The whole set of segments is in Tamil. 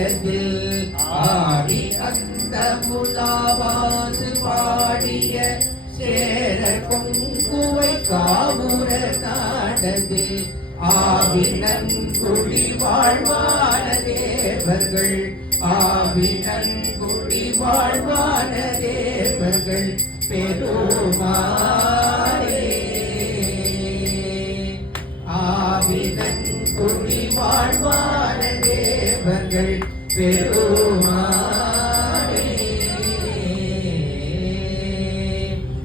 நாடத்தில் ஆடி அந்த முலாவாசு பாடிய சேர பொங்குவை காமுர நாடத்தில் ஆவினங்குடி வாழ்வான தேவர்கள் ஆவினங்குடி வாழ்வான தேவர்கள் பெருமாளே ஆவினங்குடி வாழ்வான தேவர்கள் பெருமாளே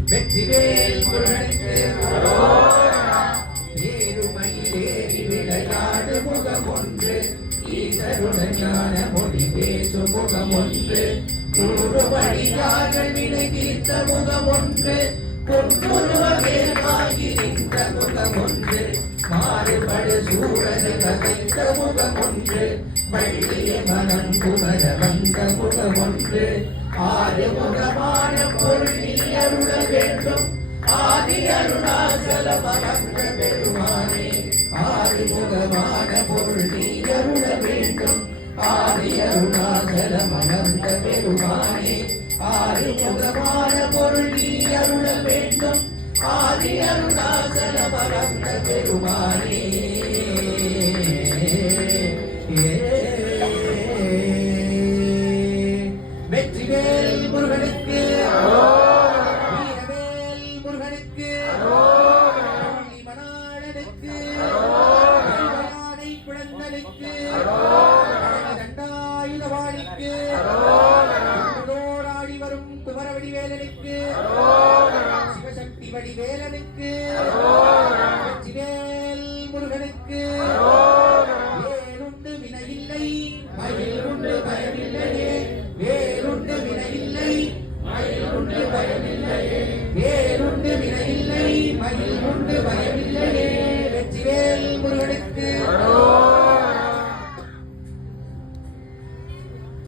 வெற்றிவேல் முருகனுக்கு ஏறுமையிலேறி விளையாடு முகம் ஒன்று ஈசருடன் ஞான மொழி பேசும் முகம் ஒன்று நூறு வழியார்கள் வினை தீர்த்த முகம் ஒன்று பொன்னுருவகேமாகி நின்ற முகம் ஒன்று மாறுபடு சூழலை கதைத்த முகம் ஒன்று பள்ளிய மனம் குமர வந்த முகம் ஒன்று ஆறு முகமான பொருள் நீ அருள வேண்டும் ஆதி அருணாச்சலம் அமர்ந்த பெருமானே ஆறுமுகமான பொருள் நீ அருள வேண்டும் ஆதி அருணாச்சலம் அமர்ந்த பெருமானே ஆறுமுகமான பொருள் நீ அருள வேண்டும் ஆதி அருணாச்சலம் அமர்ந்த பெருமானே வெற்றிவேல் முருகனுக்கு வீரவேல் முருகனுக்கு மணாளனுக்கு யானை குழந்தனுக்கு தண்டாயுதவாணிக்கு ஓடாடி வரும் குமரவடி வேலனுக்கு சிவசக்தி வடிவேலனுக்கு வெற்றிவேல் முருகனுக்கு வேலுண்டு வினையில்லை மயில் உண்டு பயமில்லையே வேலுண்டு வினையில்லை மயில் உண்டு பயமில்லையே வேலுண்டு வினையில்லை மயில் உண்டு பயமில்லையே வெற்றிவேல் முருகனுக்கு